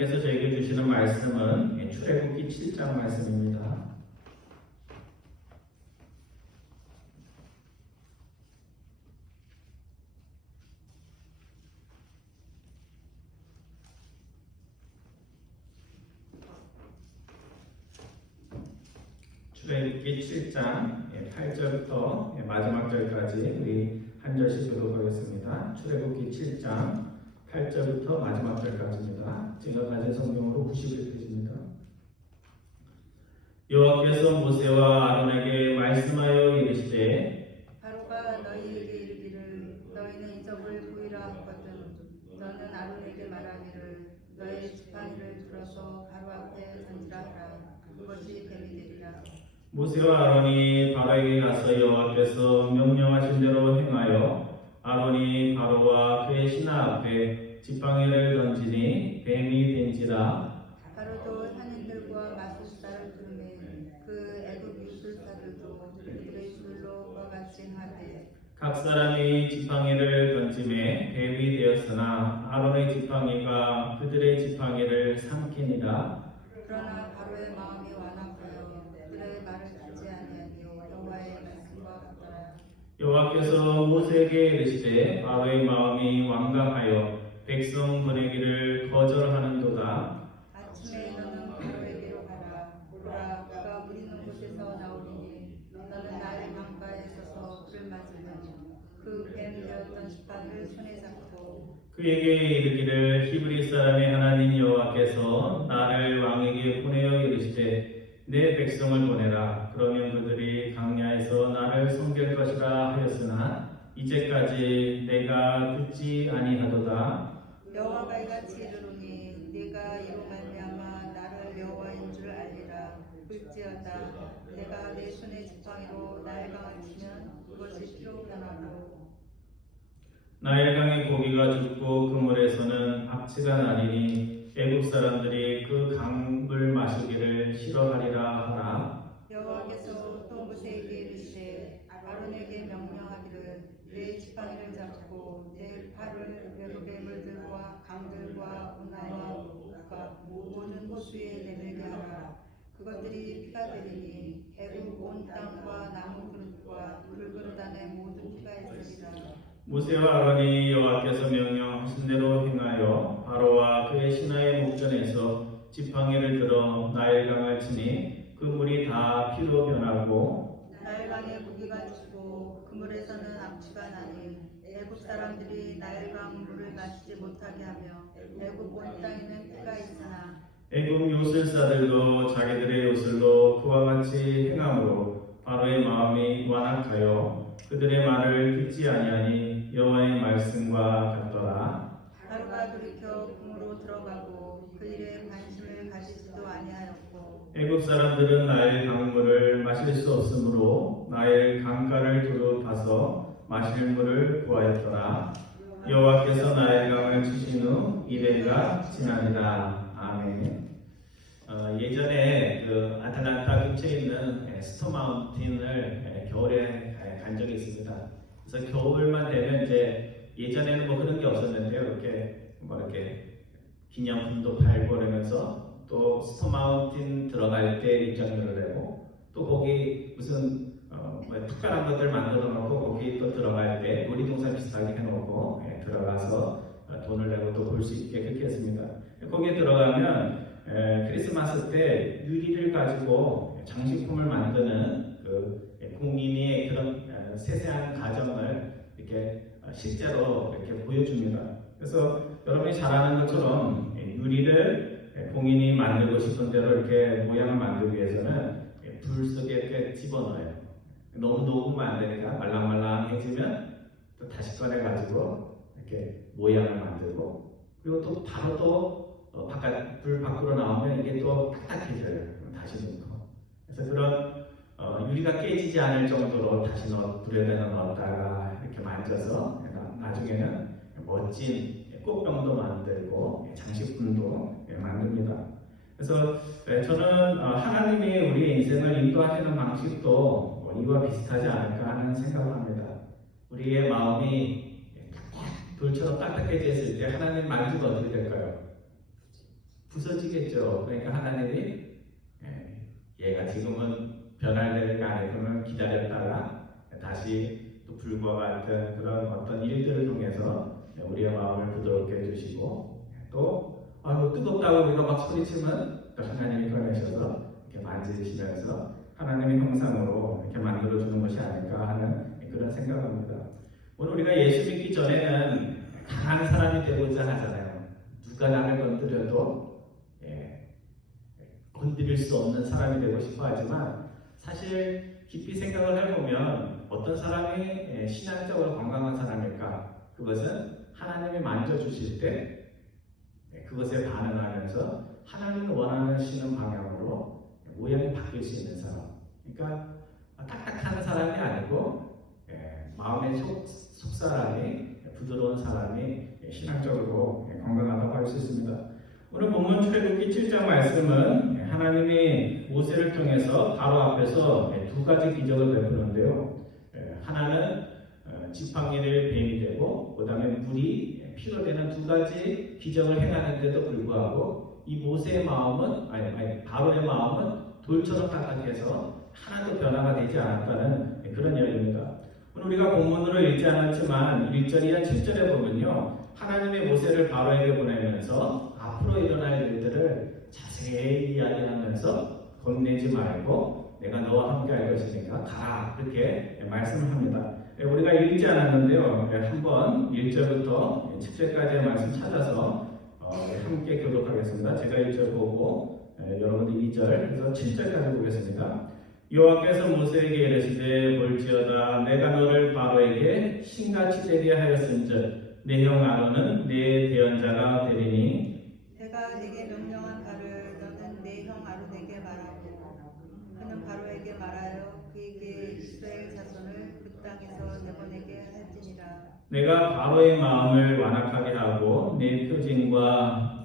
하나님께서 저에게 주시는 말씀은 출애굽기 7장 말씀입니다. 출애굽기 7장 8절부터 마지막 절까지 우리 한 절씩 교독하겠습니다. 출애굽기 7장 8절부터 마지막 절까지입니다. 제가 가진 성경으로 91페이지입니다. 여호와께서 모세와 아론에게 말씀하여 이르시되 바로가 너희에게 이르기를 너희는 이적을 보이라 하거든 너는 아론에게 말하기를 너의 지팡이를 들어서 바로 앞에 던지라 하라. 그것이 뱀이 되리라. 모세와 아론이 바로에게 가서 여호와께서 명령하신 대로 행하여 아론이 바로와 그의 신하 앞에 지팡이를 던지니 뱀이 된지라. 바로도 상인들과 마술사를 부르매 그 애굽 유술사들도 그들의 술로 그와 같이 하되 각 사람이 지팡이를 던짐에 뱀이 되었으나 아론의 지팡이가 그들의 지팡이를 삼키니라. 그러나 바로의 마음이 완악하여 그들의 말을 듣지 아니하며 여호와의 말씀과 같더라. 여호와께서 모세에게 이르시되 바로의 마음이 완강하여 백성 보내기를 거절하는도다. 아침에 너는 바로에게로 가라. 보라 그가 물 있는 곳에서 나오리니 너는 나의 강가에 서서 그를 맞으면 그 뱀 되었던 지팡이를 손에 잡고 그에게 이르기를 히브리 사람의 하나님 여호와께서 나를 왕에게 보내어 이르시되 내 백성을 보내라. 그러면 그들이 강야에서 나를 섬길 것이라 하였으나 이제까지 내가 듣지 아니하도다. 여호와가 이같이 이르노니 네가 이로 말미암아 나를 여호와인 줄 알리라. 볼지어다 내가 내 손의 지팡이로 나일강을 치면 그것이 피로 변하고 나일강의 고기가 죽고 그 물에서는 악취가 나리니 애국 사람들이 그 강물 마시기를 싫어하리라 하라. 여호와께서 또 모세에게 이르시되 아론에게 명령하기를 내 지팡이를 잡고 내 팔을 외국의 물들과 강들과 운하와 물가 모든 호수에 내밀게 하라. 그것들이 피가 되리니 애굽 온 땅과 나무 그릇과 불그릇 안에 모든 피가 있으리라. 모세와 아론이 여호와께서 명령하신 대로 행하여 바로와 그의 신하의 목전에서 지팡이를 들어 나일강을 치니 그 물이 다 피로 변하고 나일강에 고기가 죽고 그 물에서는 악취가 나니 애굽 사람들이 나일강 물을 마시지 못하게 하며 애굽 온 땅에는 피가 있으나 애굽 요술사들도 자기들의 요술로 그와 같이 행함으로 바로의 마음이 완악하여 그들의 말을 듣지 아니하니 여호와의 말씀과 같더라. 바로가 돌이켜 궁으로 들어가고 그 일에 관심을 가지지도 아니하였고 애굽 사람들은 나일 강물을 마실 수 없으므로 나일 강가를 두루 파서 마실 물을 구하였더라. 여호와께서 나일 강을 치신 후 이래가 지나니라. 아멘. 예전에 그 아틀란타 근처에 있는 스토 마운틴을 겨울에 간 적이 있습니다. 그래서 겨울만 되면 이제 예전에는 뭐 그런 게 없었는데요. 이렇게 기념품도 팔고 그러면서 또 스토 마운틴 들어갈 때 입장료를 내고 또 거기 무슨 특별한 것들 만들어 놓고 거기 또 들어갈 때 놀이동산 비슷하게 해놓고 들어가서 돈을 내고 또 볼 수 있게 그렇게 했습니다. 거기에 들어가면 크리스마스 때 유리를 가지고 장식품을 만드는 그 국민이 그런 세세한 과정을 이렇게 실제로 이렇게 보여줍니다. 그래서 여러분이 잘 아는 것처럼 유리를 공인이 만들고 싶은 대로 이렇게 모양을 만들기 위해서는 불 속에 이렇게 집어넣어요. 너무 녹으면 안 되니까 말랑말랑해지면 또 다시 꺼내가지고 이렇게 모양을 만들고 그리고 또 바로 또 불 밖으로 나오면 이게 또 딱딱해져요. 다시 넣고. 그래서 그런 유리가 깨지지 않을 정도로 다시 불에다 넣었다가 이렇게 만져서 나중에는 멋진 꽃병도 만들고 장식품도 만듭니다. 그래서 저는 하나님이 우리의 인생을 인도하시는 방식도 이와 비슷하지 않을까 하는 생각을 합니다. 우리의 마음이 돌처럼 딱딱해졌을 때 하나님 만지면 어떻게 될까요? 부서지겠죠. 그러니까 하나님이 얘가 지금은 변할 때가 아니고는 기다렸다가 다시 또 불과 같은 그런 어떤 일들을 통해서 우리의 마음을 부드럽게 해주시고 또 뜨겁다고 우리가 막 소리치면 또 하나님이 꺼내셔서 이렇게 만지시면서 하나님의 형상으로 이렇게 만들어주는 것이 아닐까 하는 그런 생각합니다. 오늘 우리가 예수 믿기 전에는 강한 사람이 되고자 하잖아요. 누가 나를 건드려도 건드릴 수 없는 사람이 되고 싶어 하지만 사실 깊이 생각을 해보면 어떤 사람이 신앙적으로 건강한 사람일까? 그것은 하나님이 만져주실 때 그것에 반응하면서 하나님이 원하시는 방향으로 모양이 바뀔 수 있는 사람. 그러니까 딱딱한 사람이 아니고 마음의 속사람이 부드러운 사람이 신앙적으로 건강하다고 할 수 있습니다. 오늘 본문 출애굽기 7장 말씀은 하나님이 모세를 통해서 바로 앞에서 두 가지 기적을 베푸는데요. 하나는 지팡이를 뱀이 되고 그 다음에 물이 피로 되는 두 가지 기적을 행하는데도 불구하고 이 모세의 마음은 바로의 마음은 돌처럼 딱딱해서 하나도 변화가 되지 않았다는 그런 이야기입니다. 오늘 우리가 본문으로 읽지 않았지만 1절이나 7절에 보면요. 하나님의 모세를 바로에게 보내면서 앞으로 일어날 일들을 자세히 이야기하면서 겁내지 말고 내가 너와 함께 할 것이니까 가라 그렇게 말씀을 합니다. 우리가 읽지 않았는데요. 한번 1절부터 7절까지의 말씀 찾아서 함께 교독하겠습니다. 제가 1절 보고 여러분들 2절 그래서 7절까지 보겠습니다. 여호와께서 모세에게 이르시되 볼지어다 내가 너를 바로에게 신같이 되게 하였은즉 내 형 아론은 내 대언자가 되리니 내가 네게 명령한 바를 너는 내 형 아론에게 말하고 그는 바로에게 말하여 그에게 이스라엘 자손을 그 땅에서 내보내게 할지니라. 내가 바로의 마음을 완악하게 하고 내 표징과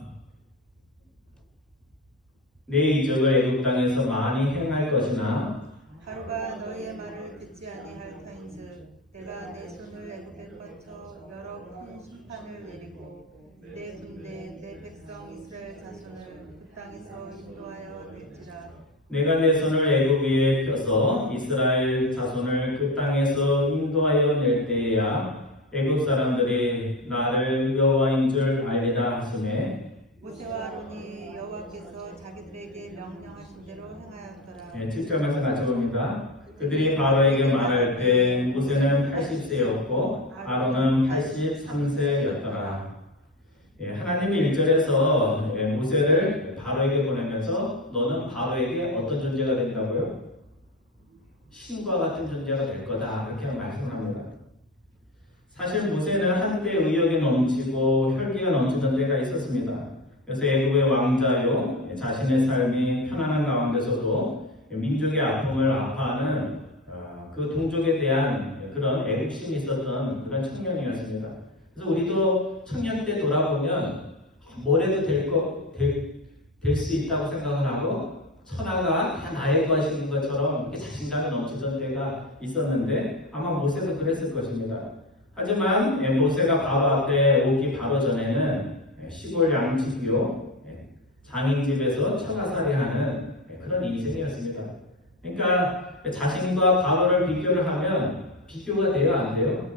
내 이적을 애굽 땅에서 많이 행할 것이나 바로가 너희의 말을 듣지 아니할 터인즉 내가 내 손을 애굽에 뻗쳐 여러 큰 심판을 내리고 내 군대 내 백성 이스라엘 자손을 그 땅에서 인도하여 낼지라. 내가 내 손을 애굽 위에 펴서 이스라엘 자손을 그 땅에서 인도하여 낼 때에야 애굽 사람들이 나를 여호와인 줄 알리라 하시매 모세와 아론이 여호와께서 자기들에게 명령하신 대로 행하였더라. 7절 말씀 같이 봅니다. 그들이 바로에게 말할 때 모세는 80세였고 아론은 83세였더라. 하나님이 1절에서 모세를 바로에게 보내면서 너는 바로에게 어떤 존재가 된다고요? 신과 같은 존재가 될 거다 이렇게 말씀합니다. 사실 모세는 한때 의욕이 넘치고 혈기가 넘치던 때가 있었습니다. 그래서 애굽의 왕자요 자신의 삶이 편안한 가운데서도 민족의 아픔을 아파하는 그 동족에 대한 그런 애국심이 있었던 그런 청년이었습니다. 그래서 우리도 청년 때 돌아보면 뭘 해도 될 수 있다고 생각을 하고 천하가 다 나의 것인 것처럼 자신감이 넘치던 때가 있었는데 아마 모세도 그랬을 것입니다. 하지만 모세가 바로 앞에 오기 바로 전에는 시골 양치기요 장인집에서 처가살이하는 그런 인생이었습니다. 그러니까 자신과 바로를 비교를 하면 비교가 돼요, 안 돼요?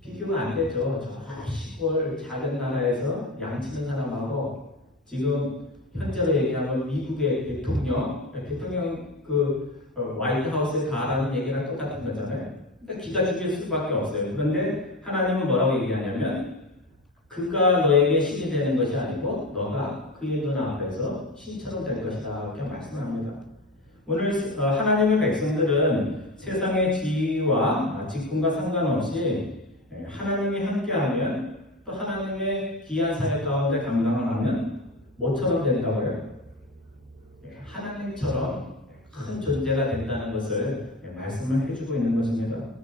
비교가 안 되죠. 저 시골 작은 나라에서 양치는 사람하고 지금 현재로 얘기하면 미국의 대통령 그 화이트하우스에 가라는 얘기랑 똑같은 거잖아요. 그러니까 기가 죽일 수밖에 없어요. 그런데 하나님은 뭐라고 얘기하냐면 그가 너에게 신이 되는 것이 아니고 너가 그의 눈 앞에서 신처럼 될 것이다 이렇게 말씀합니다. 오늘 하나님의 백성들은 세상의 지위와 직분과 상관없이 하나님이 함께하면 또 하나님의 귀한 사역 가운데 감당을 하면 뭐처럼 된다고요? 하나님처럼 큰 존재가 된다는 것을 말씀을 해주고 있는 것입니다.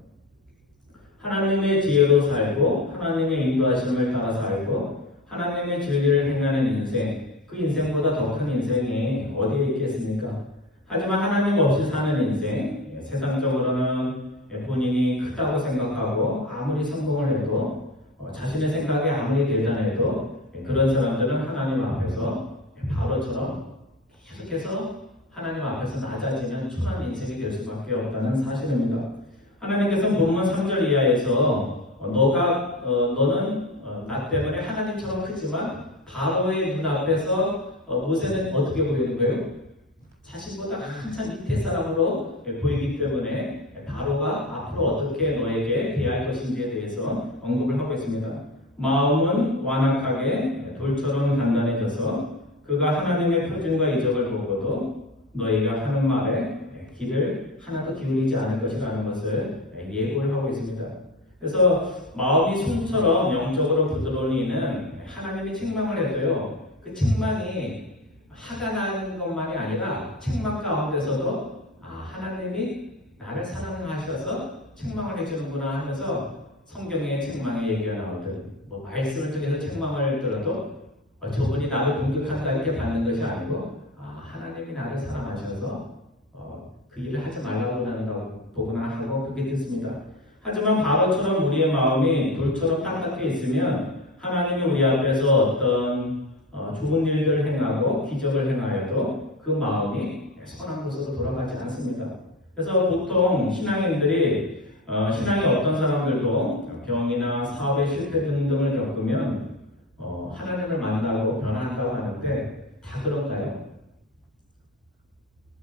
하나님의 지혜로 살고 하나님의 인도하심을 따라 살고 하나님의 진리를 행하는 인생, 그 인생보다 더 큰 인생이 어디에 있겠습니까? 하지만 하나님 없이 사는 인생, 세상적으로는 본인이 크다고 생각하고 아무리 성공을 해도 자신의 생각이 아무리 대단해도 그런 사람들은 하나님 앞에서 바로처럼 계속해서 하나님 앞에서 낮아지는 초라한 인생이 될 수밖에 없다는 사실입니다. 하나님께서 본문 3절 이하에서 너는 나 때문에 하나님처럼 크지만 바로의 눈앞에서 모세는 어떻게 보이는 거예요? 자신보다 한참 밑에 사람으로 보이기 때문에 바로가 앞으로 어떻게 너에게 대할 것인지에 대해서 언급을 하고 있습니다. 마음은 완악하게 돌처럼 단단해져서 그가 하나님의 표징과 이적을 보고도 너희가 하는 말에 귀를 하나도 기울이지 않을 것이라는 것을 예고를 하고 있습니다. 그래서 마음이 손처럼 영적으로 부드러운 이는 하나님이 책망을 해도요, 그 책망이 화가 나는 것만이 아니라 책망 가운데서도 하나님이 나를 사랑하셔서 책망을 해주는구나 하면서 성경의 책망의 얘기가 나오듯 말씀을 통해서 책망을 들어도 저분이 나를 공격한다 이렇게 받는 것이 아니고 하나님이 나를 사랑하셔서 그 일을 하지 말라고 하는 보구나 하고 그렇게 듣습니다. 하지만 바로처럼 우리의 마음이 돌처럼 딱딱해 있으면 하나님이 우리 앞에서 어떤 좋은 일들을 행하고 기적을 행하여도 그 마음이 선한 곳으로 돌아가지 않습니다. 그래서 보통 신앙인들이 신앙이 어떤 사람들도 병이나 사업의 실패 등등을 겪으면 하나님을 만나고 변화한다고 하는데 다 그런가요?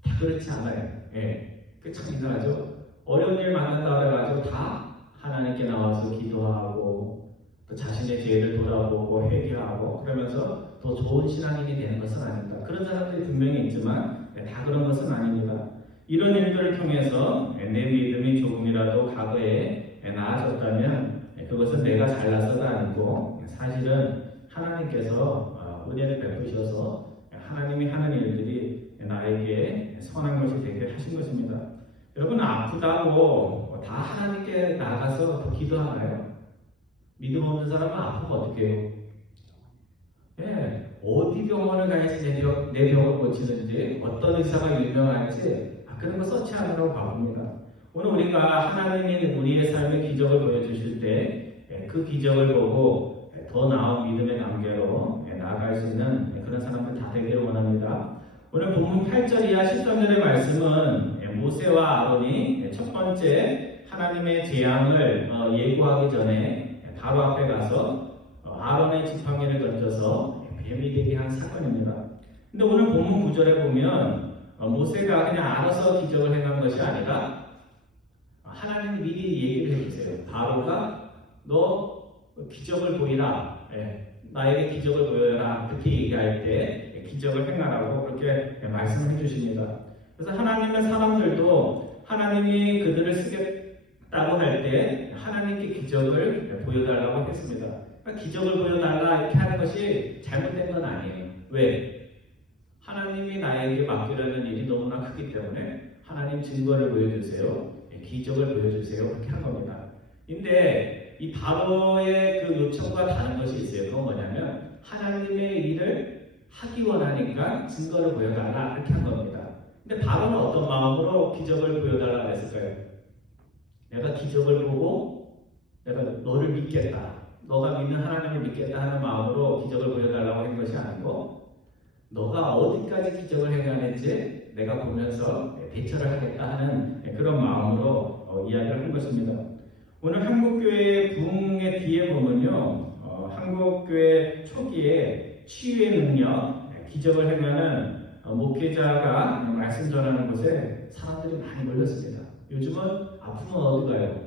다 그렇지 않아요. 예, 참 이상하죠. 어려운 일 만난다고 해가지고 다 하나님께 나와서 기도하고 또 자신의 죄를 돌아보고 회개하고 그러면서 더 좋은 신앙인이 되는 것은 아닙니다. 그런 사람들이 분명히 있지만 다 그런 것은 아닙니다. 이런 일들을 통해서 내 믿음이 조금이라도 과거에 나아졌다면 그것은 내가 잘나서가 아니고 사실은 하나님께서 은혜를 베푸셔서 하나님이 하는 일들이 나에게 선한 것이 되게 하신 것입니다. 여러분 아프다고 다 하나님께 나가서 기도하나요? 믿음 없는 사람은 아프면 어떻게 해요? 예, 어디 병원을 가야지 내 병을 고치는지 어떤 의사가 유명한지 그런 거 서치하느라고 바쁩니다. 오늘 우리가 하나님이 우리의 삶의 기적을 보여주실 때 그 기적을 보고 더 나은 믿음의 단계로 나아갈 수 있는 그런 사람들 다 되기를 원합니다. 오늘 본문 8절 이하 13절의 말씀은 모세와 아론이 첫 번째 하나님의 재앙을 예고하기 전에 바로 앞에 가서 아론의 지팡이를 던져서 뱀이 되게 한 사건입니다. 근데 오늘 본문 9절에 보면 모세가 그냥 알아서 기적을 행한 것이 아니라 하나님이 미리 얘기를 해주세요. 바로가 너 기적을 보이라, 나에게 기적을 보여라 그렇게 얘기할 때 기적을 행하라고 그렇게 말씀을 해주십니다. 그래서 하나님의 사람들도 하나님이 그들을 쓰겠다고 할 때 하나님께 기적을 보여달라고 했습니다. 그러니까 기적을 보여달라 이렇게 하는 것이 잘못된 건 아니에요. 왜? 하나님이 나에게 맡기려는 일이 너무나 크기 때문에 하나님 증거를 보여주세요. 기적을 보여주세요. 그렇게 한 겁니다. 근데 이 바로의 그 요청과 다른 것이 있어요. 그건 뭐냐면 하나님의 일을 하기 원하니까 증거를 보여달라 이렇게 한 겁니다. 근데 바로는 어떤 마음으로 기적을 보여달라고 했을까요? 내가 기적을 보고 내가 너를 믿겠다. 너가 믿는 하나님을 믿겠다 하는 마음으로 기적을 보여달라고 한 것이 아니고 너가 어디까지 기적을 행하는지 내가 보면서 대처를 하겠다 하는 그런 마음으로 이야기를 한 것입니다. 오늘 한국교회의 부흥의 뒤에 보면요, 한국교회 초기에 치유의 능력, 기적을 행하는 목회자가 말씀 전하는 곳에 사람들이 많이 몰렸습니다. 요즘은 아프면 어디 가요?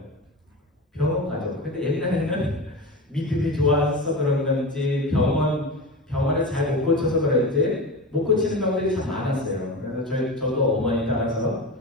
병원 가죠. 근데 옛날에는 믿음이 좋아서 그런 건지 병원에 잘 못 고쳐서 그런지 못 고치는 병들이 참 많았어요. 그래서 저도 어머니 따라서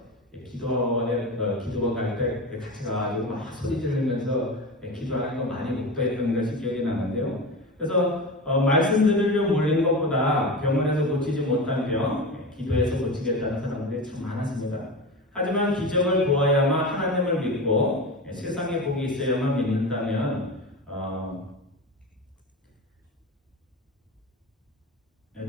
기도원 갈 때 같이 가가지고 막 소리 지르면서 기도하는 거 많이 목도했던 것이 기억이 나는데요. 그래서 말씀 들으려 몰리는 것보다 병원에서 고치지 못한 병, 기도해서 고치겠다는 사람들이 참 많았습니다. 하지만 기적을 보아야만 하나님을 믿고 세상에 복이 있어야만 믿는다면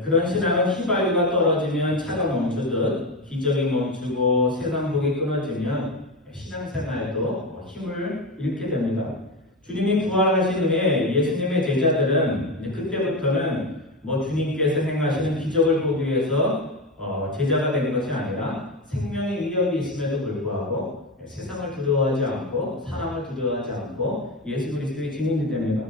그런 신앙은 휘발유가 떨어지면 차가 멈추듯 기적이 멈추고 세상 복이 끊어지면 신앙생활에도 힘을 잃게 됩니다. 주님이 부활하신 후에 예수님의 제자들은 이제 그때부터는 뭐 주님께서 행하시는 기적을 보기 위해서 제자가 된 것이 아니라 생명의 위협이 있음에도 불구하고 세상을 두려워하지 않고 사람을 두려워하지 않고 예수 그리스도의 증인이 됩니다.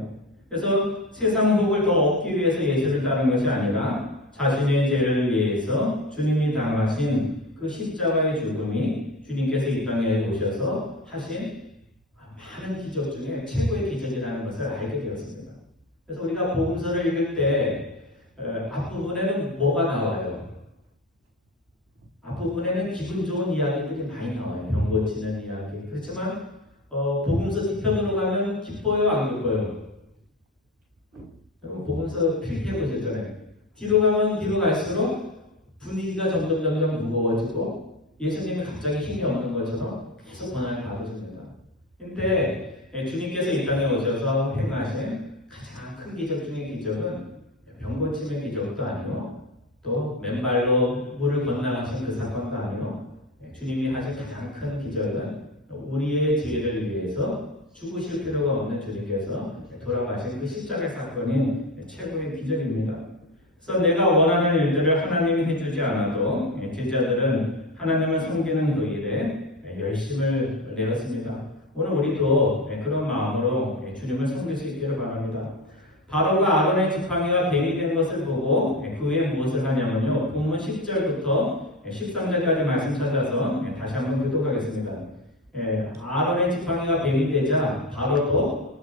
그래서 세상 복을 더 얻기 위해서 예수를 따른 것이 아니라 자신의 죄를 위해서 주님이 당하신 그 십자가의 죽음이 주님께서 이 땅에 오셔서 하신 많은 기적 중에 최고의 기적이라는 것을 알게 되었습니다. 그래서 우리가 복음서를 읽을 때 앞부분에는 뭐가 나와요? 앞부분에는 기분 좋은 이야기들이 많이 나와요. 병 고치는 이야기. 그렇지만 복음서 뒤편으로 가면 기뻐요, 안 기뻐요? 여러분 복음서 필기해보셨잖아요. 뒤로 가면 뒤로 갈수록 분위기가 점점 무거워지고 예수님이 갑자기 힘이 없는 것처럼 계속 고난을 받으십니다. 근데 주님께서 이 땅에 오셔서 행하신 가장 큰 기적 중의 기적은 병 고침의 기적도 아니고 또 맨발로 물을 건너가신 그 사건도 아니고 주님이 하신 가장 큰 기적은 우리의 죄를 위해서 죽으실 필요가 없는 주님께서 돌아가신 그 십자가의 사건이 최고의 기적입니다. 그래서 내가 원하는 일들을 하나님이 해주지 않아도 제자들은 하나님을 섬기는 그 일에 열심을 내었습니다. 오늘 우리도 그런 마음으로 주님을 섬길 수 있기를 바랍니다. 바로가 아론의 지팡이가 뱀이 된 것을 보고 그 후에 무엇을 하냐면요. 본문 10절부터 13절까지 말씀 찾아서 다시 한번 교독하겠습니다. 아론의 지팡이가 뱀이 되자 바로도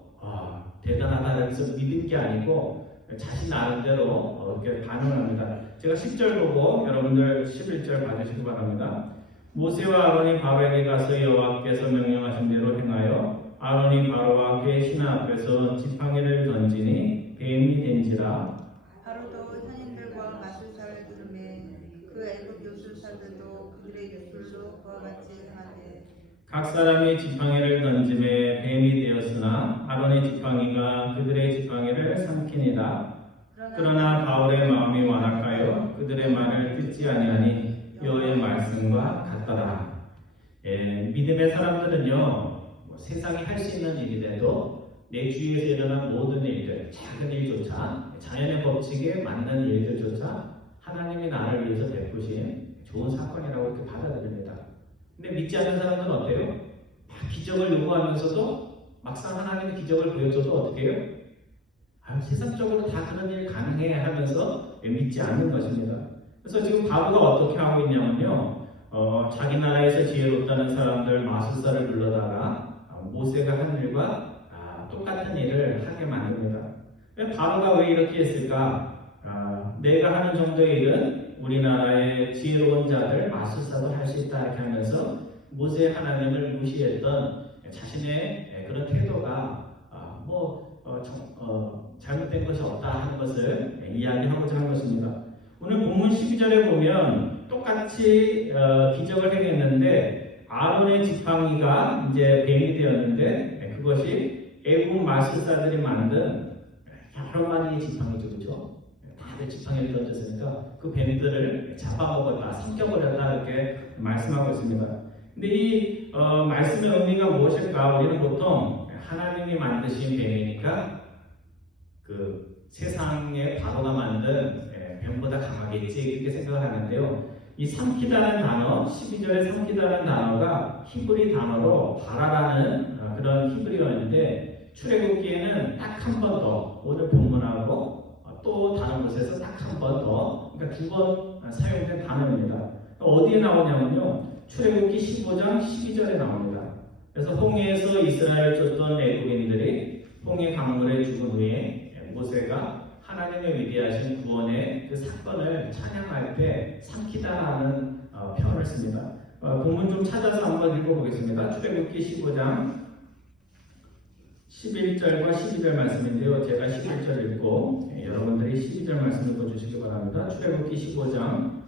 대단하다는 것을 믿은 게 아니고 자신 나름대로 이렇게 반응합니다. 제가 10절 보고 여러분들 11절 봐주시기 바랍니다. 모세와 아론이 바로에게 가서 여호와께서 명령하신 대로 행하여 아론이 바로와 그의 신하 앞에서 지팡이를 던지니 뱀이 된지라. 바로도 현인들과 마술사를 들으매 그 애굽 요술사들도 그들의 요술로 그와 같이 행하되 각 사람이 지팡이를 던짐에 뱀이 되었으나 아론의 지팡이가 그들의 지팡이를 삼키니라. 그러나 바울의 마음이 완악하여 그들의 말을 듣지 아니하니 여호와의 말씀과 같더라. 믿음의 사람들은요 세상이 할 수 있는 일이라도 내 주위에서 일어난 모든 일들, 작은 일조차 자연의 법칙에 맞는 일들조차 하나님이 나를 위해서 베푸신 좋은 사건이라고 이렇게 받아들입니다. 근데 믿지 않는 사람들은 어때요? 막 기적을 요구하면서도 막상 하나님의 기적을 보여줘도 어떻게 해요? 세상적으로 다 그런 일 가능해 하면서 믿지 않는 것입니다. 그래서 지금 바보가 어떻게 하고 있냐면요. 자기 나라에서 지혜롭다는 사람들 마술사를 불러다가 모세가 한 일과 똑같은 일을 하게 만듭니다. 바로가 왜 이렇게 했을까? 내가 하는 정도의 일은 우리나라의 지혜로운 자들 마술사도 할 수 있다 이렇게 하면서 모세 하나님을 무시했던 자신의 그런 태도가 잘못된 것이 없다 하는 것을 이야기하고자 한 것입니다. 오늘 본문 12절에 보면 똑같이 기적을 행했는데 아론의 지팡이가 이제 뱀이 되었는데 그것이 애굽 마술사들이 만든 여러 마리의 지팡이죠, 그렇죠? 다들 지팡이를 던졌으니까 그 뱀들을 잡아먹었다, 삼켜버렸다 이렇게 말씀하고 있습니다. 근데 이 말씀의 의미가 무엇일까? 우리는 보통 하나님이 만드신 뱀이니까 그 세상의 바로가 만든 뱀보다 강하겠지 이렇게 생각을 하는데요. 이 삼키다는 단어, 12절에 삼키다는 단어가 히브리 단어로 바라라는 그런 히브리어인데 출애굽기에는 딱 한 번 더 오늘 본문하고 또 다른 곳에서 딱 한 번 더 그러니까 두 번 사용된 단어입니다. 어디에 나오냐면요. 출애굽기 15장 12절에 나옵니다. 그래서 홍해에서 이스라엘 쫓던 애굽인들이 홍해 강물에 죽은 후에 모세가 하나님의 위대하신 구원의 그 사건을 찬양할 때 삼키다라는 표현을 씁니다. 본문 좀 찾아서 한번 읽어보겠습니다. 출애굽기 15장 11절과 12절 말씀인데요. 제가 11절 읽고 여러분들이 12절 말씀 읽어주시기 바랍니다. 출애굽기 15장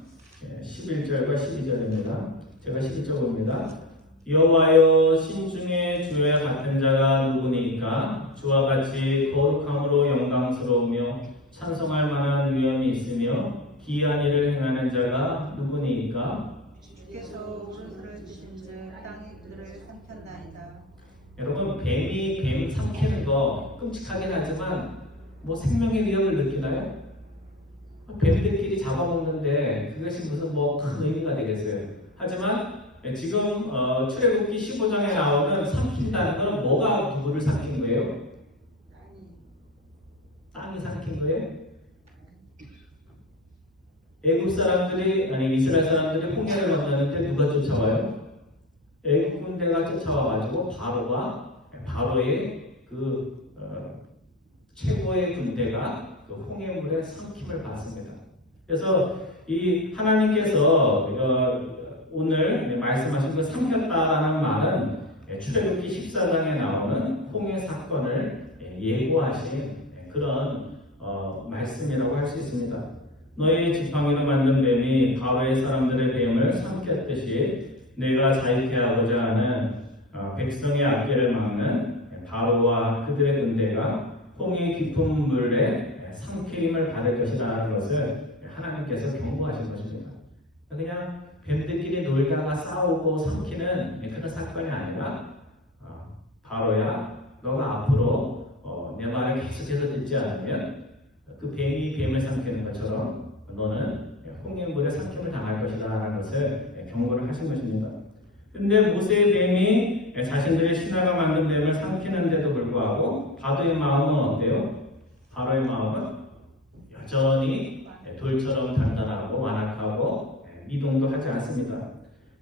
11절과 12절입니다. 제가 11절 봅니다. 여호와여 신중에 주의 같은 자가 누구니까 주와 같이 거룩함으로 영광스러우며 찬송할 만한 위엄이 있으며 기이한 일을 행하는 자가 누구니까 주께서 오른손을 주신즉 땅이 그들을 삼켰나이다. 여러분 뱀이 뱀 삼키는 거 끔찍하긴 하지만 뭐 생명의 위협을 느끼나요? 뱀들끼리 잡아먹는데 그것이 무슨 뭐 큰 의미가 되겠어요. 하지만 지금 출애굽기 15장에 나오는 삼킨다는 건 뭐가 누구를 삼킨 거예요? 땅이 삼킨 거예요? 애굽 사람들이 아니 이스라엘 사람들이 홍해를 건너는데 누가 쫓아와요? 애굽 군대가 쫓아와가지고 바로의 그 최고의 군대가 그 홍해물에 삼킴을 받습니다. 그래서 이 하나님께서 오늘 말씀하신 그 삼켰다라는 말은 출애굽기 14장에 나오는 홍해 사건을 예고하신 그런 말씀이라고 할 수 있습니다. 너희 지팡이로 만든 뱀이 바로의 사람들의 뱀을 삼켰듯이 내가 자유케 하고자 하는 백성의 앞길을 막는 바로와 그들의 군대가 홍해 깊은 물에 삼킴을 받을 것이라는 것을 하나님께서 경고하신 것입니다. 그냥 뱀들끼리 놀다가 싸우고 삼키는 그런 사건이 아니라 바로야 너가 앞으로 내 말을 계속해서 듣지 않으면 그 뱀이 뱀을 삼키는 것처럼 너는 홍해물에 삼킴을 당할 것이라는 것을 경고를 하신 것입니다. 근데 모세의 뱀이 자신들의 신하가 만든 뱀을 삼키는데도 불구하고 바로의 마음은 어때요? 바로의 마음은 여전히 돌처럼 단단하고 완악하고 미동도 하지 않습니다.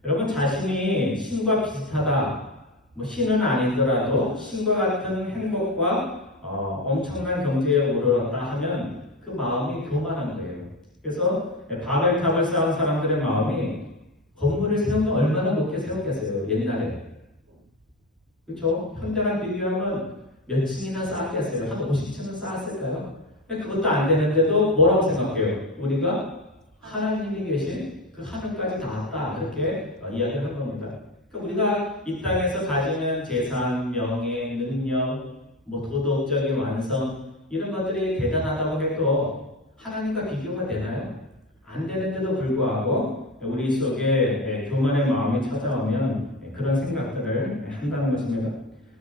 여러분 자신이 신과 비슷하다, 뭐 신은 아니더라도 신과 같은 행복과 엄청난 경제에 오르렀다 하면 그 마음이 교만한 거예요. 그래서 바벨탑을 쌓은 사람들의 마음이 건물을 세우면 얼마나 높게 세웠겠어요 옛날에. 그렇죠? 현대랑 비교하면 몇 층이나 쌓았겠어요? 한 50층은 쌓았을까요? 그것도 안 되는데도 뭐라고 생각해요? 우리가 하나님이 계신 그 하늘까지 닿았다 그렇게 이야기를 한 겁니다. 그러니까 우리가 이 땅에서 가지는 재산, 명예, 능력, 뭐 도덕적인 완성 이런 것들이 대단하다고 해도 하나님과 비교가 되나요? 안 되는데도 불구하고 우리 속에 교만의 마음이 찾아오면 그런 생각들을 한다는 것입니다.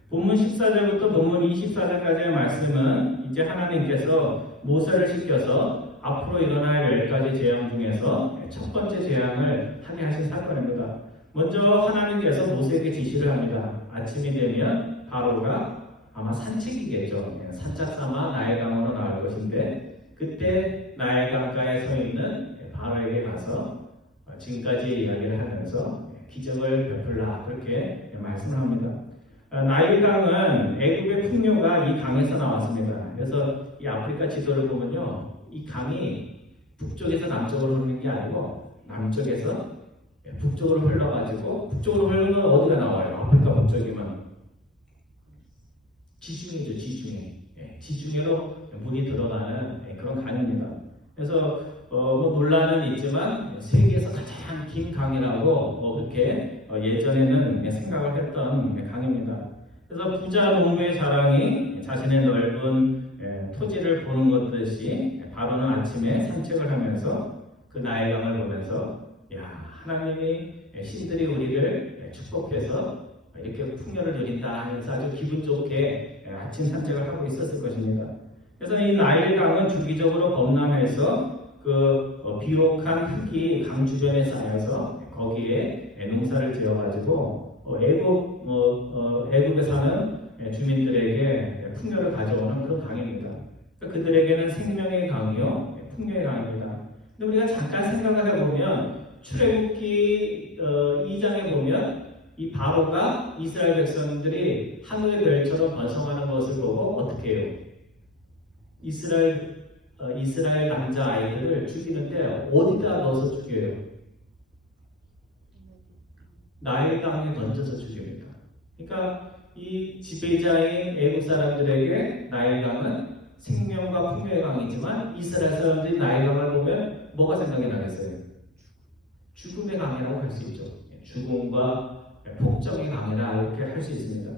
본문 14절부터 본문 24절까지의 말씀은 이제 하나님께서 모세를 시켜서 앞으로 일어날 10가지 재앙 중에서 첫 번째 재앙을 하게 하신 사건입니다. 먼저 하나님께서 모세에게 지시를 합니다. 아침이 되면 바로가 아마 산책이겠죠. 산책 삼아 나일 강으로 나올 것인데 그때 나일 강가에 서 있는 바로에게 가서 지금까지 이야기를 하면서 기적을 베풀라 그렇게 말씀을 합니다. 나일 강은 애굽의 풍요가 이 강에서 나왔습니다. 그래서 이 아프리카 지도를 보면요, 이 강이 북쪽에서 남쪽으로 흐르는 게 아니고 남쪽에서 북쪽으로 흘러가지고 북쪽으로 흐르면 어디가 나와요? 아프리카 북쪽이면 지중해죠, 지중해. 지중해로 물이 들어가는 그런 강입니다. 그래서 뭐 논란은 있지만 세계에서 가장 긴 강이라고 그렇게 예전에는 생각을 했던 강입니다. 그래서 부자 농부의 자랑이 자신의 넓은 토지를 보는 것 듯이 바로는 아침에 산책을 하면서 그 나일강을 보면서 야 하나님이 신들이 우리를 축복해서 이렇게 풍요를 누린다 하면서 아주 기분 좋게 아침 산책을 하고 있었을 것입니다. 그래서 이 나일강은 주기적으로 범람해서 그 비록한 흙이 강 주변에 쌓여서 거기에 농사를 지어가지고 애굽에 사는 주민들에게 풍요를 가져오는 그런 강입니다. 그러니까 그들에게는 생명의 강이요, 풍요의 강입니다. 근데 우리가 잠깐 생각을 해보면 출애굽기 2장에 보면 이 바로가 이스라엘 백성들이 하늘의 별처럼 번성하는 것을 보고 어떻게 해요? 이스라엘 남자 아이들을 죽이는데 어디다 넣어서 죽여요? 나일 강에 던져서 죽입니다. 그러니까 이 지배자인 애국 사람들에게 나일 강은 생명과 풍요의 강이지만 이스라엘 사람들이 나일 강을 보면 뭐가 생각이 나겠어요? 죽음의 강이라고 할 수 있죠. 죽음과 폭정의 강이라 이렇게 할 수 있습니다.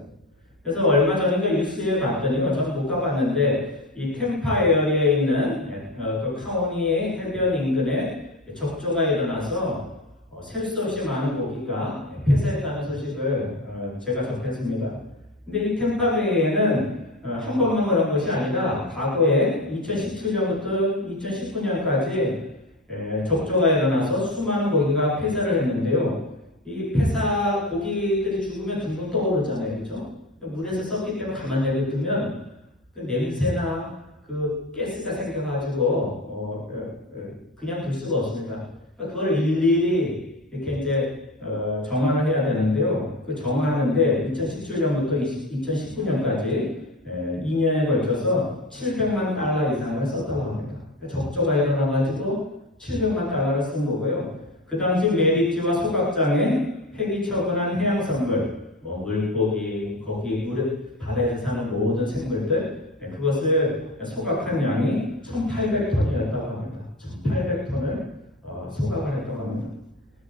그래서 얼마 전인가 뉴스에 봤더니요, 저는 못 가봤는데 이 템파 에어리에 있는 그 카오니의 해변 인근에 적조가 일어나서 셀 수 없이 많은 고기가 폐사했다는 소식을 제가 접했습니다. 근데 이 템파베이에는 한 번만 그런 것이 아니라 과거에 2017년부터 2019년까지 적조가 일어나서 수많은 고기가 폐사를 했는데요. 이 폐사 고기들이 죽으면 둥둥 떠오르잖아요, 그렇죠? 물에서 썩기 때문에 가만 내버두면 그 냄새나 그 가스가 생겨가지고 그냥 둘 수가 없습니다. 그걸 일일이 이렇게 이제 정화를 해야 되는데요. 그 정화하는데 2017년부터 2019년까지 2년에 걸쳐서 700만 달러 이상을 썼다고 합니다. 적조가 일어나가지고 700만 달러를 쓴 거고요. 그 당시 메리지와 소각장에 폐기 처분한 해양생물, 물고기, 거기 바다에서 사는 모든 생물들, 그것을 소각한 양이 1,800톤이었다고 합니다. 1,800톤을 소각을 했다고 합니다.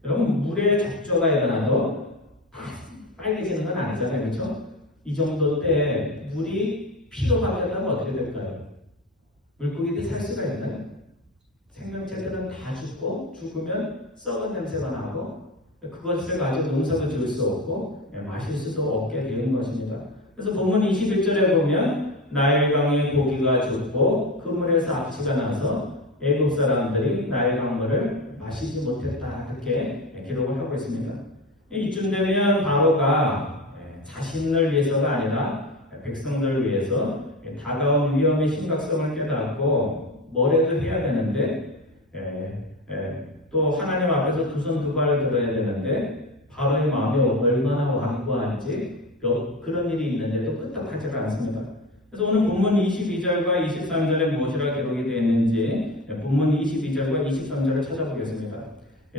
여러분, 물에 적조가 일어나도 빨개지는 건 아니잖아요, 그렇죠? 이 정도 때 물이 피로 바뀌었다면 어떻게 될까요? 물고기들이 살 수가 있나요? 생명체들은 다 죽고 죽으면 썩은 냄새가 나고 그것을 가지고 농사도 지을 수 없고 마실 수도 없게 되는 것입니다. 그래서 본문 21절에 보면 나일강의 고기가 죽고 그 물에서 악취가 나서 애국 사람들이 나일 강물을 마시지 못했다, 이렇게 기록을 하고 있습니다. 이쯤 되면 바로가 자신을 위해서가 아니라 백성들을 위해서 다가온 위험의 심각성을 깨닫고 뭐라도 해야 되는데 또 하나님 앞에서 두 손 두 발을 들어야 되는데 바로의 마음이 얼마나 완고한지 그런 일이 있는데도 끄떡하지가 않습니다. 그래서 오늘 본문 22절과 23절에 무엇이라 기록이 되어 있는지 본문 22절과 23절을 찾아보겠습니다.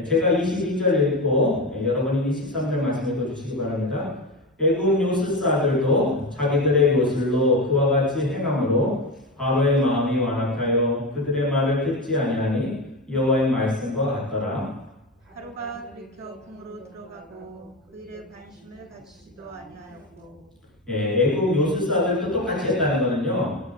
제가 22절 읽고 여러분이 23절 말씀 읽어주시기 바랍니다. 애굽 요술사들도 자기들의 요술로 그와 같이 행함으로 바로의 마음이 완악하여 그들의 말을 듣지 아니하니 여호와의 말씀과 같더라. 바로가 돌이켜 궁으로 들어가고 그 일에 관심을 갖지도 아니하였고. 애굽 요술사들도 똑같이 했다는 거는요,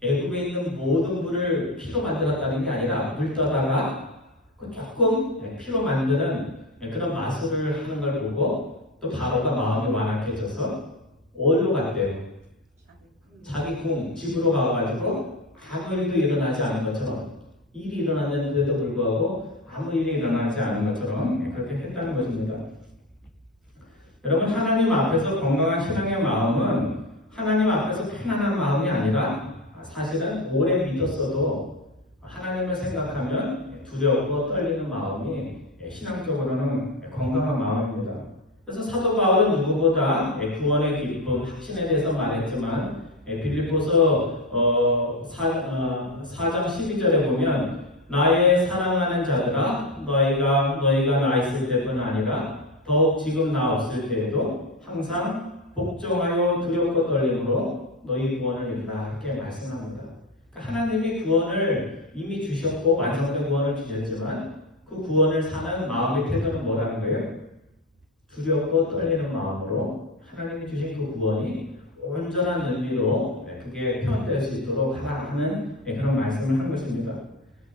애굽에 있는 모든 물을 피로 만들었다는 게 아니라 물 떠다가 조금 피로 만드는 그런 마술을 하는 걸 보고 또 바로가 마음이 완악해져서 어디로 갔대요? 자기 궁 집으로 가가지고 아무 일도 일어나지 않은 것처럼, 일이 일어났는데도 불구하고 아무 일이 일어나지 않은 것처럼 그렇게 했다는 것입니다. 여러분, 하나님 앞에서 건강한 신앙의 마음은 하나님 앞에서 편안한 마음이 아니라 사실은 오래 믿었어도 하나님을 생각하면 두렵고 떨리는 마음이 신앙적으로는 건강한 마음입니다. 그래서 사도 바울은 누구보다 구원의 기쁨, 확신에 대해서 말했지만 빌립보서 4장 12절에 보면 나의 사랑하는 자들아 너희가 나 있을 때뿐 아니라 더욱 지금 나 없을 때에도 항상 복종하여 두렵고 떨림으로 너희 구원을 이루라, 이렇게 말씀합니다. 그러니까 하나님이 구원을 이미 주셨고 완성된 구원을 주셨지만 그 구원을 사는 마음의 태도는 뭐라는 거예요? 두렵고 떨리는 마음으로 하나님이 주신 그 구원이 온전한 의미로 그게 표현될 수 있도록 하라 하는 그런 말씀을 하는 것입니다.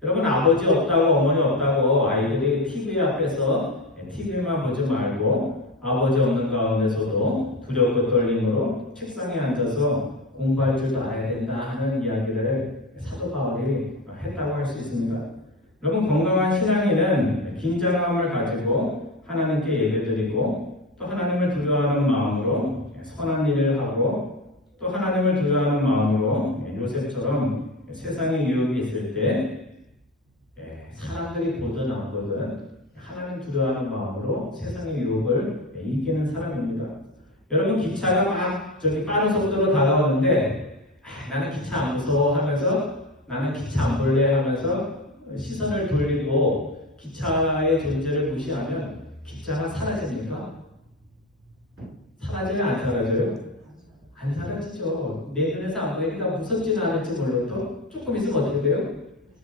여러분, 아버지 없다고 어머니 없다고 아이들이 TV 앞에서 TV만 보지 말고 아버지 없는 가운데서도 두렵고 떨림으로 책상에 앉아서 공부할 줄도 알아야 된다 하는 이야기를 사도 바울이 했다고 할 수 있습니다. 여러분, 건강한 신앙인은 긴장감을 가지고 하나님께 예배드리고 또 하나님을 두려워하는 마음으로 선한 일을 하고 또 하나님을 두려워하는 마음으로 요셉처럼 세상에 유혹이 있을 때 사람들이 보든 안 보든 하나님 두려워하는 마음으로 세상의 유혹을 이기는 사람입니다. 여러분, 기차가 막 빠른 속도로 다가오는데 나는 기차 안 무서워 하면서 나는 기차 안 볼래 하면서 시선을 돌리고 기차의 존재를 무시하면 기차가 사라집니까? 사라지면 안 사라져요? 안 사라지죠. 내 눈에서 안 보이니까 무섭지는 않을지 몰라도 조금 있으면 어떻게 돼요?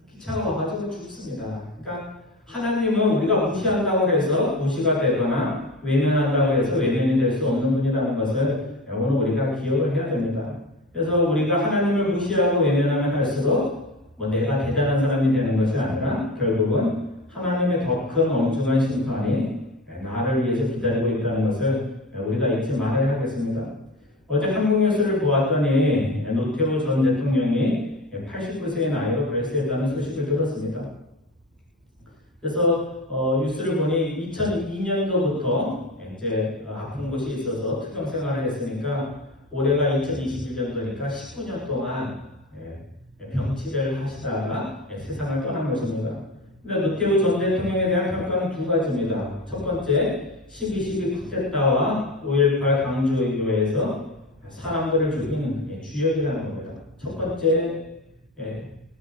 기차가 와가지고 죽습니다. 그러니까 하나님은 우리가 무시한다고 해서 무시가 되거나 외면한다고 해서 외면이 될 수 없는 분이라는 것을 오늘 우리가 기억을 해야 됩니다. 그래서 우리가 하나님을 무시하고 외면하면 할수록 내가 대단한 사람이 되는 것이 아니라 결국은 하나님의 더 큰 엄중한 심판이 나를 위해서 기다리고 있다는 것을 우리가 잊지 말아야 하겠습니다. 어제 한국 뉴스를 보았더니 노태우 전 대통령이 89세의 나이로 별세했다는 소식을 들었습니다. 그래서 뉴스를 보니 2002년도부터 이제 아픈 곳이 있어서 투병 생활을 했으니까 올해가 2021년도니까 19년 동안 병치를 하시다가 세상을 떠난 것입니다. 근데 노태우 전 대통령에 대한 평가는 두 가지입니다. 첫 번째, 12.12 쿠데타와 5.18 강조회교에서 사람들을 죽인 주역이라는 겁니다. 첫 번째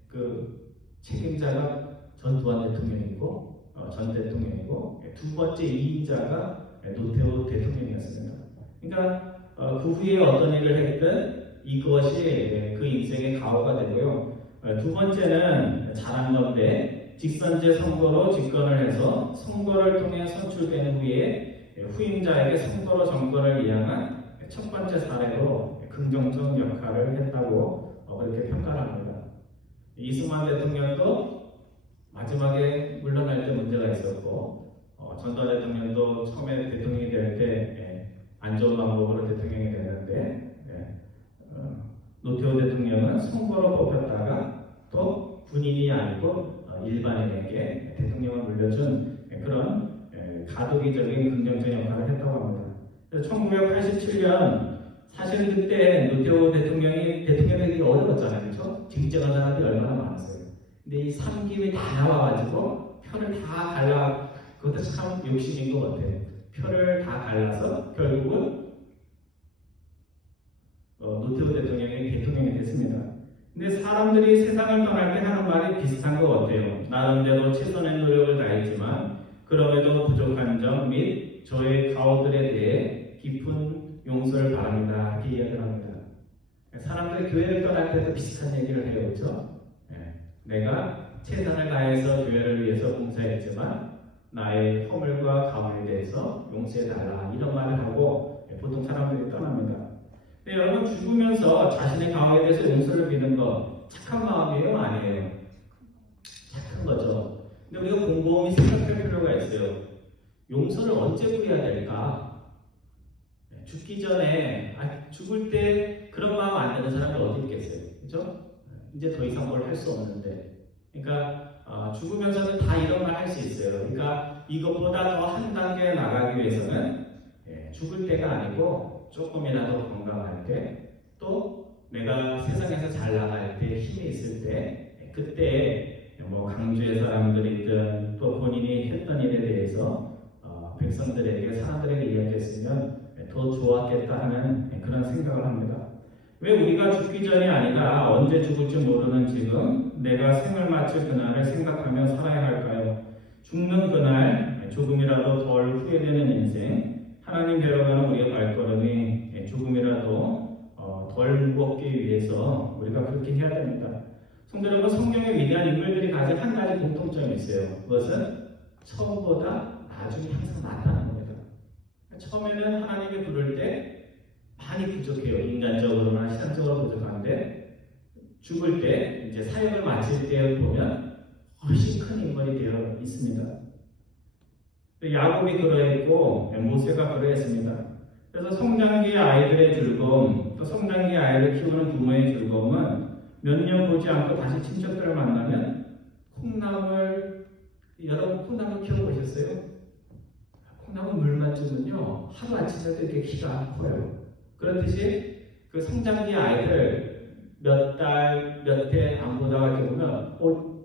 그 책임자가 전두환 대통령이고 전 대통령이고 두 번째 이인자가 노태우 대통령이었습니다. 그러니까 그 후에 어떤 일을 했든 이것이 그 인생의 가오가 되고요. 두 번째는 잘한 건데 직선제 선거로 집권을 해서 선거를 통해 선출된 후에 후임자에게 선거로 정권을 이양한 첫 번째 사례로 긍정적 역할을 했다고 그렇게 평가를 합니다. 이승만 대통령도 마지막에 물러날 때 문제가 있었고 전두환 대통령도 처음에 대통령이 될 때 안 좋은 방법으로 대통령이 됐는데 노태우 대통령은 선거로 뽑혔다가 또 군인이 아니고 일반인에게 대통령을 물려준 그런 가도기적인 긍정적 역할을 했다고 합니다. 그래서 1987년 사실 그때 노태우 대통령이 대통령이 어려웠잖아요. 그렇죠? 징쟁한 사람들이 얼마나 많았어요. 근데 이 삼김이 다 나와가지고 표를 다 갈라, 그것도 참 욕심인 것 같아요. 표를 다 갈라서 결국은 노태우 대통령이 대통령이 됐습니다. 근데 사람들이 세상을 떠날 때 하는 말이 비슷한 것 같아요. 나름대로 최선의 노력을 다했지만 그럼에도 부족한 점 및 저의 가오들에 대해 깊은 용서를 바랍니다. 이렇게 이야기를 합니다. 사람들이 교회를 떠날 때도 비슷한 얘기를 해요. 그렇죠? 내가 최선을 다해서 교회를 위해서 봉사했지만 나의 허물과 가오에 대해서 용서해달라 이런 말을 하고 보통 사람들이 떠납니다. 근데 여러분 죽으면서 자신의 가오에 대해서 용서를 비는 것 착한 마음이에요? 아니에요? 착한 거죠. 근데 우리가 곰곰이 생각할 필요가 있어요. 용서를 언제 부려야 될까? 죽기 전에 죽을 때 그런 마음 안 드는 사람이 어디 있겠어요? 그렇죠? 이제 더 이상 뭘 할 수 없는데 그러니까 죽으면서는 다 이런 말 할 수 있어요. 그러니까 이것보다 더 한 단계 나가기 위해서는 죽을 때가 아니고 조금이라도 건강할 때 또 내가 세상에서 잘 나갈 때 힘이 있을 때 그때 뭐 강주의 사람들이든 또 본인이 했던 일에 대해서 백성들에게 사람들에게 이야기했으면 더 좋았겠다 하는 그런 생각을 합니다. 왜 우리가 죽기 전이 아니라 언제 죽을지 모르는 지금 내가 생을 마칠 그날을 생각하며 살아야 할까요? 죽는 그날 조금이라도 덜 후회되는 인생 하나님 뵈러가는 우리의 발걸음이 조금이라도 덜 무겁기 위해서 우리가 그렇게 해야 됩니다. 성도 여러분, 성경의 위대한 인물들이 가진 한 가지 공통점이 있어요. 그것은 처음보다 나중에 항상 낫다는 겁니다. 처음에는 하나님이 부를 때 많이 부족해요. 인간적으로나 신앙적으로 부족한데 죽을 때 이제 사역을 마칠 때 보면 훨씬 큰 인물이 되어 있습니다. 야곱이 그러했고 모세가 그러했습니다. 그래서 성장기의 아이들의 즐거움, 또 성장기의 아이를 키우는 부모의 즐거움은 몇 년 보지 않고 다시 친척들을 만나면 여러분 콩나물 키워보셨어요? 콩나물 물만 주면요 하루 아침에도 이렇게 키가 커요. 그렇듯이 그 성장기 아이들 몇 달, 몇 해 안 보다가 이렇게 보면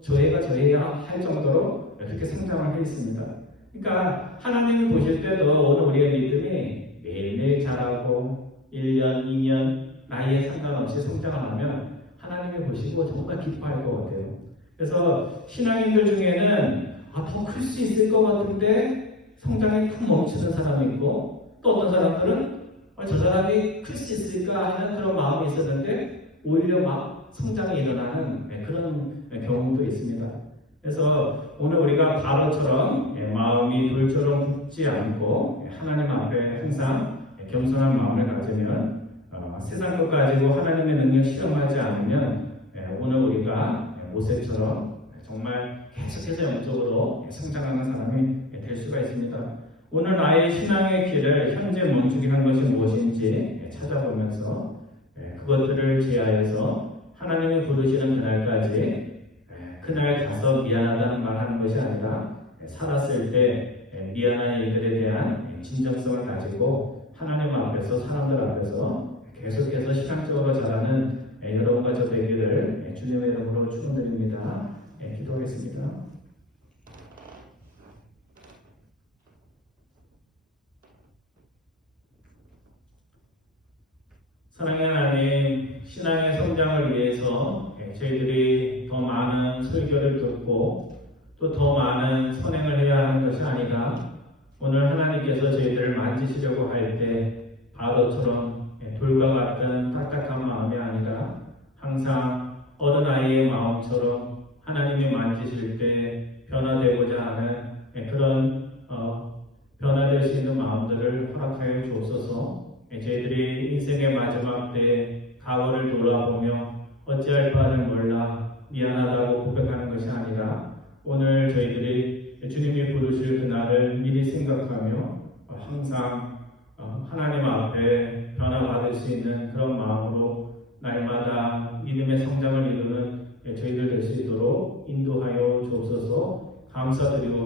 저 애가 할 정도로 그렇게 성장을 해 있습니다. 그러니까 하나님이 보실 때도 오늘 우리의 믿음이 매일매일 자라고 1년, 2년 나이에 상관없이 성장을 하면 하나님이 보시고 정말 기뻐할 것 같아요. 그래서 신앙인들 중에는 더 클 수 있을 것 같은데 성장이 푹 멈추는 사람이 있고 또 어떤 사람들은 저 사람이 클 수 있을까 하는 그런 마음이 있었는데 오히려 막 성장이 일어나는 그런 경우도 있습니다. 그래서 오늘 우리가 바로처럼 마음이 돌처럼 굳지 않고 하나님 앞에 항상 겸손한 마음을 가지면 세상 것 가지고 하나님의 능력 실험하지 않으면 오늘 우리가 모세처럼 정말 계속해서 영적으로 성장하는 사람이 될 수가 있습니다. 오늘 나의 신앙의 길을 현재 멈추게 한 것이 무엇인지 찾아보면서 그것들을 제하여서 하나님이 부르시는 그날까지 그날 가서 미안하다는 말하는 것이 아니라 살았을 때 미안한 일들에 대한 진정성을 가지고 하나님 앞에서 사람들 앞에서 계속해서 신앙적으로 자라는 여러분과 저 되기를 주님의 이름으로 축원드립니다. 기도하겠습니다. 사랑의 하나님, 신앙의 성장을 위해서 저희들이 더 많은 설교를 듣고 또 더 많은 선행을 해야 하는 것이 아니라 오늘 하나님께서 저희들을 만지시려고 할 때 바로처럼 돌과 같은 딱딱한 마음이 아니라 항상 어린아이의 마음처럼 하나님이 만지실 때 변화되고자 하는 그런 변화될 수 있는 마음들을 허락하여 주옵소서. 저희들이 인생의 마지막 때에 과거를 돌아보며 어찌할 바를 몰라 미안하다고 고백하는 것이 아니라 오늘 저희들이 주님이 부르실 그날을 미리 생각하며 항상 하나님 앞에 변화받을 수 있는 그런 마음으로 날마다 믿음의 성장을 이루는 저희들 될 수 있도록 인도하여 주옵소서. 감사드리고